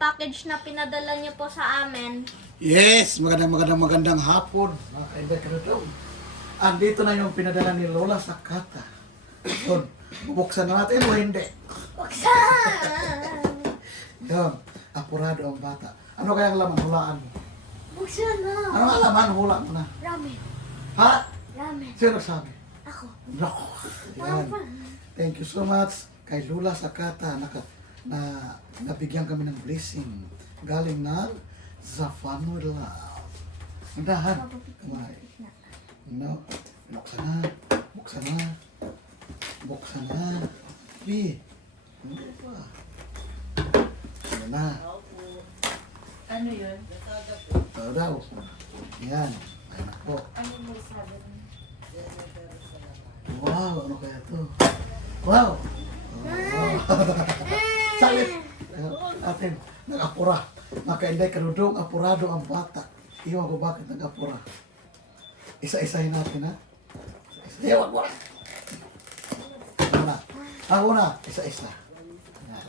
package na pinadala niyo po sa amin. Yes, magandang hapon. Mga kaibigan. Andito na yung pinadala ni Lola sa kata. Yun, bubuksan na natin o hindi? Buksan! Yun, apurado ang bata. Ano kaya ang laman? Hulaan mo. Buksan na! Ano ang laman? Hula mo na. Ramen. Ha? Ramen. Sino sabi? Ako. Nako. Yan. Thank you so much kay Lola sa kata na nabigyan kami ng blessing. Galing ng Zafano Love. Andahan. Kumain. No. Buksan na. Buksan na. Buksan na. Bi. Ano pa? Ano na? Ano yun? Ito daw. Yan. Ayan po. Ano mo sabi? Wow, ano kaya to? Wow! Oh. Salit! Atin, nag-apura. Makainday kanudong, apurado ang bata. Iwan ko bakit nag-apura. Isa-isahin natin, ha? Isa-isa. Iwan mo na! Ako na. Ako na. Isa-isa. Yan.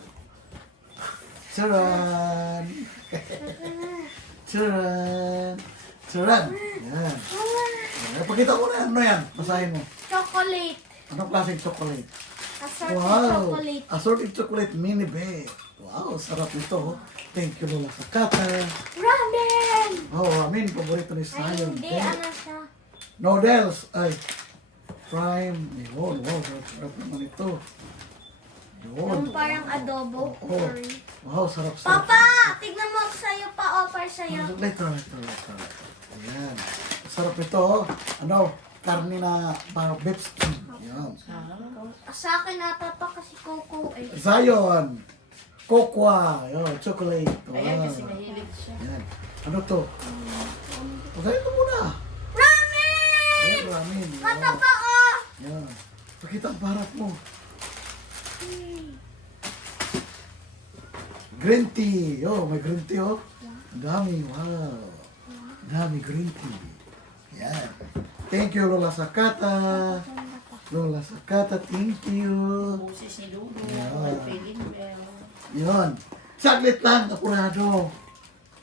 Charan! Charan! Charan! Yan. Pakita ko na ano yan. Basahin mo. Chocolate. Anong klaseng chocolate? Assorted Wow! chocolate. Assorted chocolate mini bag. Wow, sarap ito. Thank you, Lola sa kata. Ramen! Oh, ramen. Paborito ni Ay, Sayon. hindi. Ano siya? Noodles. Ay. Prime. Yun. Wow, sarap naman ito. Yun. Yung parang adobo. Oo. Sorry. Wow, sarap-sarap. Papa! Tignan mo sa'yo pa. Offer sa'yo. Later. Ayan. Sarap ito. Ano? Karne na beef stew. Yan. Sa akin nata kasi Coco eh. Zion. Cocoa. Yun, chocolate. Wow. Ayan kasi mahilig siya. Yan. Ano to? Pagkain mo muna. Ramen! Ayan, ramen. Mata Wow. pa oh! Yan. Pakita ang barat mo. Green tea. Oh, may green tea oh. Ang dami. Wow. Ang dami green tea. Yan. Thank you, Lola Sakata. Lola Sakata, thank you. Busis ni Lulu. Yeah. Feeling well. Yun. Saglit lang, apurado.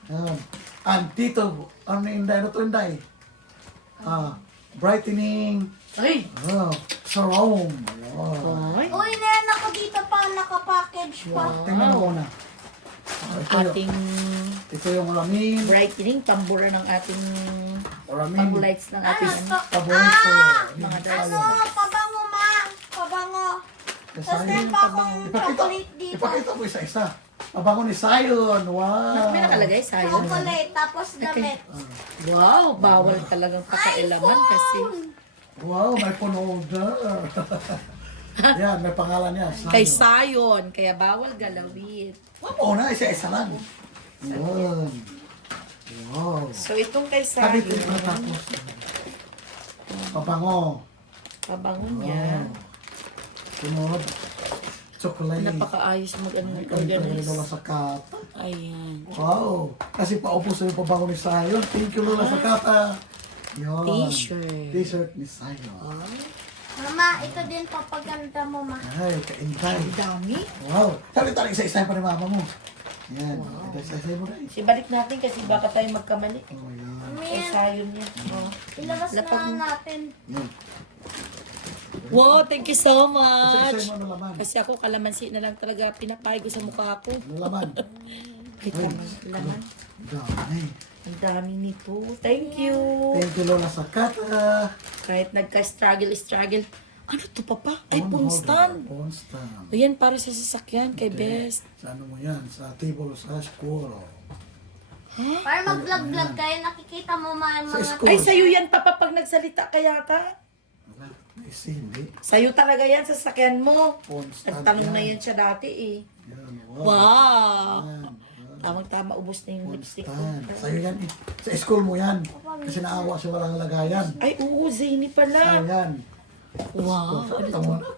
Yan. Antito. Ano yung inday? Ano to inday? Brightening. Ay! Oh, Sarong. Wow. Ay! Uy, nayan ako dito pa. Nakapackage pa. Tingnan mo muna. Ating Ito yung ramen. brightening, tambura ng ating Ramen. pang-lights ng Ano ating to? Paborito. mga Ano? Pabango ma. Pabango. Tapos Sayon. meron pa akong chocolate dito. Ipakita mo isa-isa. Pabango ni Sayon. Wow. May nakalagay sa'yo. Chocolate. Tapos damit. Wow! Bawal talagang pakailaman kasi Wow, may punoda. Yan, may pangalan niya. Sayon. kay Sayon, kaya bawal galawin. Oo na, isa-isa lang. Yan. Wow. So itong kay Sabi ito Sayon, yung tapos. Pabango. pabango niya. Sunod. Chocolate. Napakaayos Kami mag-organize. Lola sa kata. Ayan. Wow. Kasi paupos na yung pabango ni Sayon. Thank you, Lola sa kata. Yun. T-shirt. T-shirt ni Sayon. Mama, ito din papaganda mo ma. Ay, kaintay. Ang dami. Wow. Sabi tayo isa-isa pa ni mama mo. Yan. Ito isa-isa mo rin. Sibalik natin kasi baka tayo magkamali. Oh, yan. Kay Ayan. Sayon yan. Oh. Ilabas na Lapag- lang natin. Yan. Wow, thank you so Isa-isa much. mo ano laman. Kasi ako kalamansi na lang talaga pinapay ko sa mukha ko. Ano laman? Wait laman. Dami. Ang dami nito. Thank you. Thank you, Lola sa kata. Kahit nagka-struggle. Ano to papa? Ay, Phone phone stand. holder. Phone stand. Ayan, para sa sasakyan kay Best. Sa ano mo yan? Sa table sa school. Para mag-vlog-vlog kayo, nakikita mo Sa mga... school. Ay, sa'yo yan papa pag nagsalita ka yata. Wala. Ay, hindi. Sa'yo talaga yan, sasakyan mo. Phone stand Nagtanong na yan siya dati eh. Yan. Wow. Wow! Yan. Tamang-tama, ubos na yung Phone lipstick ko. stand. Sa'yo yan eh. Sa school mo yan. Kasi naawa siya walang lagayan. Ay, oo, zany pala. Ayan. Wow, ano Kita to? mo na.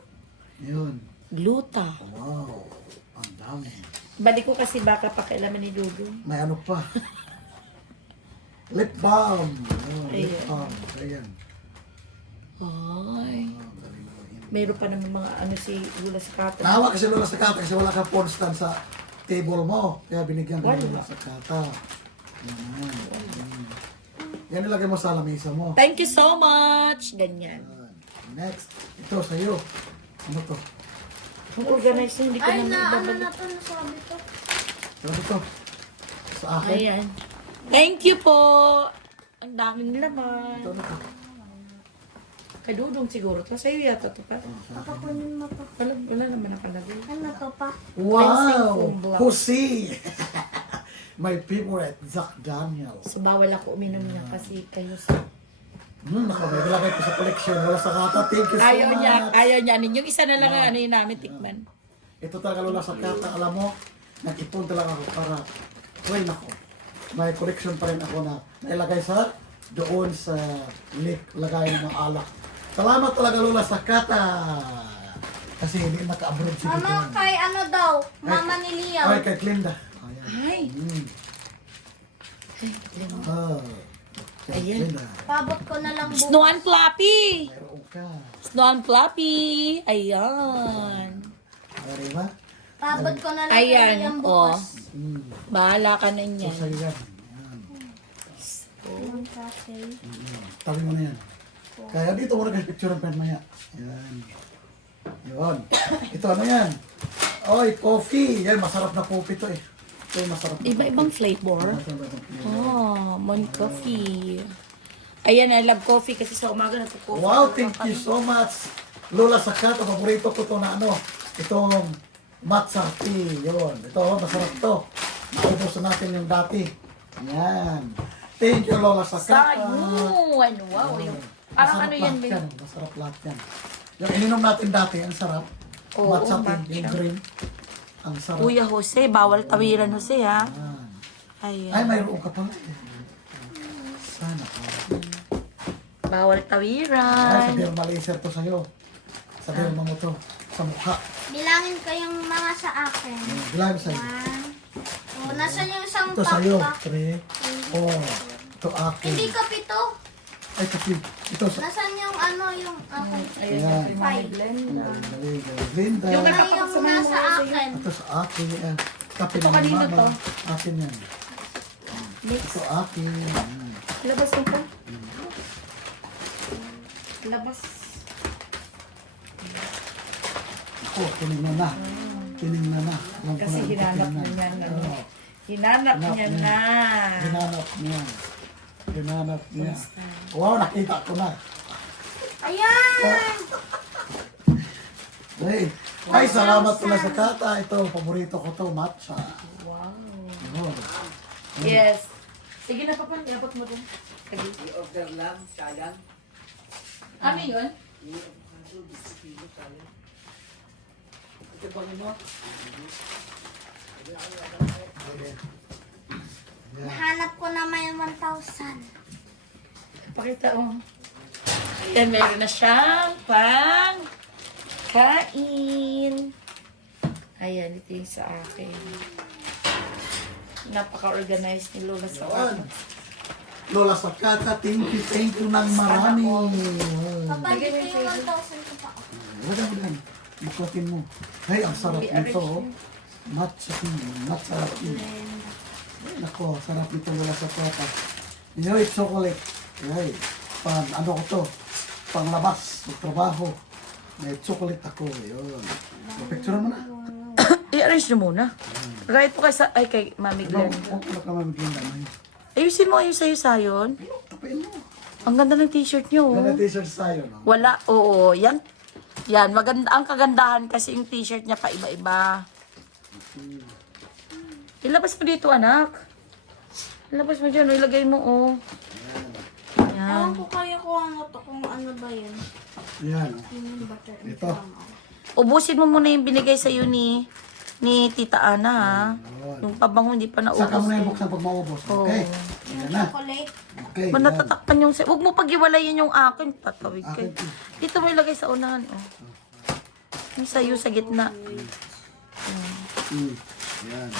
Yun. Gluta. Wow. Ang dami. Balik ko kasi baka pakialaman ni Dudu. May ano pa. Lip balm. Oh, lip Ayan. balm. Ayan. Ay. Meron pa naman mga ano si Lula sa kata. Naawa kasi Lola sa kata kasi wala ka phone stand sa table mo. Kaya binigyan ka ng sa kata. Yan. Yan ilagay mo sa lamesa mo. Thank you so much. Ganyan. Yan. Next. Ito, sa'yo. Ano to? Kung organizing, hindi ko Ay, na na ano maibabalik. na to, nasabi to. Ano to? Sa akin? Ayan. Thank you po. Ang daming laman. Ito na to. Kadudong siguro to. Sa'yo yata to pa. Papakunin mo to. Wala naman nakalagay. Ano to pa? Wow! foam block. Pussy! My favorite, Jack Daniels. So, bawal ako uminom niya kasi kayo sa... Nakalagay ko sa collection. Wala sa kata. Thank you so Ayaw much. niya. Ayaw niya. Yung isa na lang ang ano yun namin tikman. Ito talaga lola sa kata. Alam mo, nag-ipon talaga ako para try ako. May collection pa rin ako na nailagay sa doon sa lagay ng mga alak. Salamat talaga lola sa kata. Kasi hindi naka-abroad si Mama, kay ano daw? Mama ni Liam. Ay, kay Glinda. Ayan. Ay. Ah, kay Ayan. Glinda. Pabot ko na lang bukas. Snow and Fluffy. Mayroon ka. Snow and Fluffy. Ayan. Ay, ba? Pabot ko na lang Ayan, kay Liam oh. bukas. Bahala ka na So, niyan. sa'yo yan. Ayan. Yung cafe. Tabi mo na yan. Kaya dito mo nag-picture ang pen maya. Yan. Yun. Ito ano yan? Oy, coffee. Yan, masarap na coffee to eh. Ito yung masarap na Iba-ibang flavor. coffee. Oh, Mon Coffee. Ayan, I love coffee kasi sa umaga nagko-coffee. Wow, thank you so much. Lola Sakata, paborito ko to na ano. Itong matcha tea. Yun. Ito, masarap to. Naubos na natin yung dati. Yan. Thank you, Lola Sakata. Sayun! Wow, yung... Parang ano yan, lahat masarap lahat yan. Yung ininom natin dati, ang sarap. Oo, matcha tea, matcha. yung green. Ang sarap. Kuya Jose, bawal tawiran Jose ha. Yan. Ay, Ayan. mayroon ka pala. Sana. Bawal Ay, tawiran. sabihin mo laser to sa'yo. Sabihin mo to. Sa mukha. Bilangin ko yung mga sa akin. Bilang sa'yo. 1. Oh, nasa yung isang Ito sa'yo. pakpak. 3. Oh. Ito akin. Hindi ka pito. Ay, kasi. Ito sa... Nasaan yung ano yung akin? Ayan. Five. Linda. Yung Ano yung nasa akin? Ito sa akin. Yan. Kape Ito ng kanino mama. to? Akin yan. Mix. Ito akin. Yan. Labas mo po. Labas. Ako, tinignan na. Tinignan na. Alam ko Kasi na, hinanap tinignan. niya yan. Ano? Oo. Hinanap Hinanap niya niya. na. Hinanap niya. Hinanap niya. Wow, nakita ko na. Ayan! Hey, ay, salamat pala sa kata. Ito, paborito ko to, matcha. Wow. Oh. Yes. Sige na, Papa. Iabot mo din. Sige. I-order lang, sayang. Ano yun? Ito ba mo? Nahanap ko na may 1,000. Pakita mo. Ayan, meron na siyang pang kain. Ayan, ito yung sa akin. Napaka-organized ni Lola sa Yan. akin. Lola Sakata, thank you ng marami. Kapag ito yung 1,000 ko pa. Wala mo din. Bukutin mo. Ay, ang sarap nito. Oh. Matcha tea. Matcha tea. Ay, nako, sarap nito Lola Sakata. Yung chocolate. Ay, ano ko to? Panglabas, magtrabaho. May chocolate ako. Yun. Picture mo na. I-arrange nyo muna. Kahit po kay Mami Ano, Glenn. ano ka mamigyan naman? Ayusin mo yung sayo-sayon. Tapain mo. Ang ganda ng t-shirt nyo. Ganda t-shirt sa'yo, no? Wala, oo, yan. Yan, maganda, ang kagandahan kasi yung t-shirt niya pa iba-iba. Ilabas mo dito, anak. Ilabas mo dyan, ilagay mo, oh. Ewan Yan. ko kaya ko ano to, kung ano ba yun. Yan. Yung butter. Ito. Ubusin mo muna yung binigay sa'yo ni Tita Ana, ha? Yung pabango hindi pa naubos. Saka mo na yung buksan pag maubos. Okay. Yung Yan na. chocolate. Okay. Man, yan. natatakpan yung... Huwag mo pag-iwalayin yung akin. Tatawid kayo. Akin. Dito mo ilagay sa unahan, oh. Yung sa'yo sa gitna. Yan.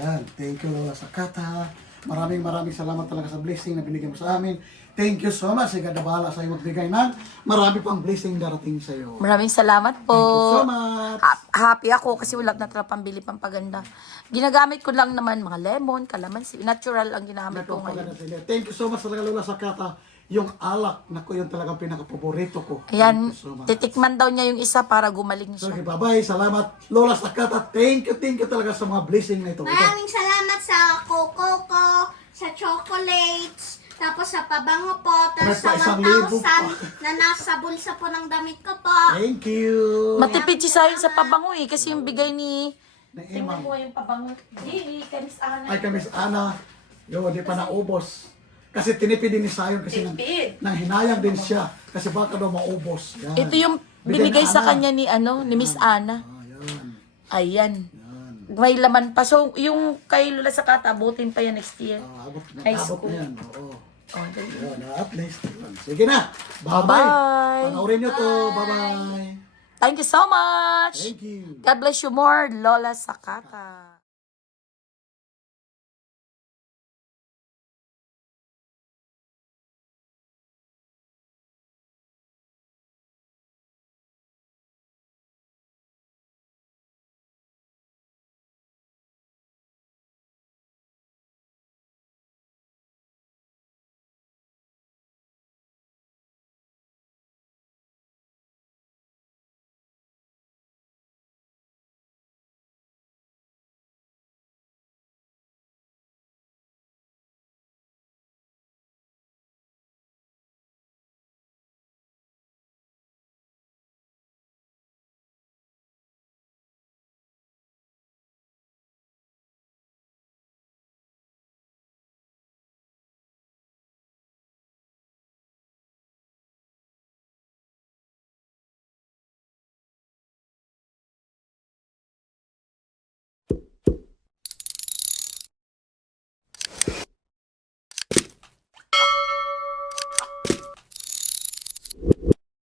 Yan. Thank you, Lola Sakata. Maraming salamat talaga sa blessing na binigyan mo sa amin. Thank you so much. Ikaw na bahala sa'yo magbigay ng marami pang blessing darating sa'yo. Maraming salamat po. Thank you so much. happy ako kasi wala na talaga pambili pampaganda. Ginagamit ko lang naman mga lemon, kalamansi. Natural ang ginamit ko ngayon. Thank you so much talaga Lola Sakata. Yung alak, naku, yun talagang pinaka-paborito ko. Ayan, Thank you so much. titikman daw niya yung isa para gumaling So, siya. okay, bye-bye. Salamat, Lola Sakata. Thank you talaga sa mga blessing na ito. Maraming salamat sa coco ko, sa chocolates, tapos sa pabango po, tapos May sa pa 1,000 pa. 1,000 na nasa bulsa po ng damit ko po. Thank you. Matipid si Sayon sa pabango eh, kasi yung bigay ni... Na Tingnan Imam. mo yung pabango. Di, kamis ana. Ay, kami sa Ana. Yun, di pa naubos. Kasi tinipid din ni Sayon kasi Tinipid. nang hinayang din siya. Kasi baka daw maubos. Yan. Ito yung Bigyan binigay na sa Ana. kanya ni Miss Ana. Yan. Ayan. Yan. May laman pa. So, yung kay Lola Sakata, abutin pa yan next year. Abot na, High abot school. na yan. Oo. Oh, there you go. Yun, at least. Yun. Sige na. Bye-bye. Bye-bye. Panoorin nyo to. Bye-bye. Thank you so much. Thank you. God bless you more, Lola Sakata.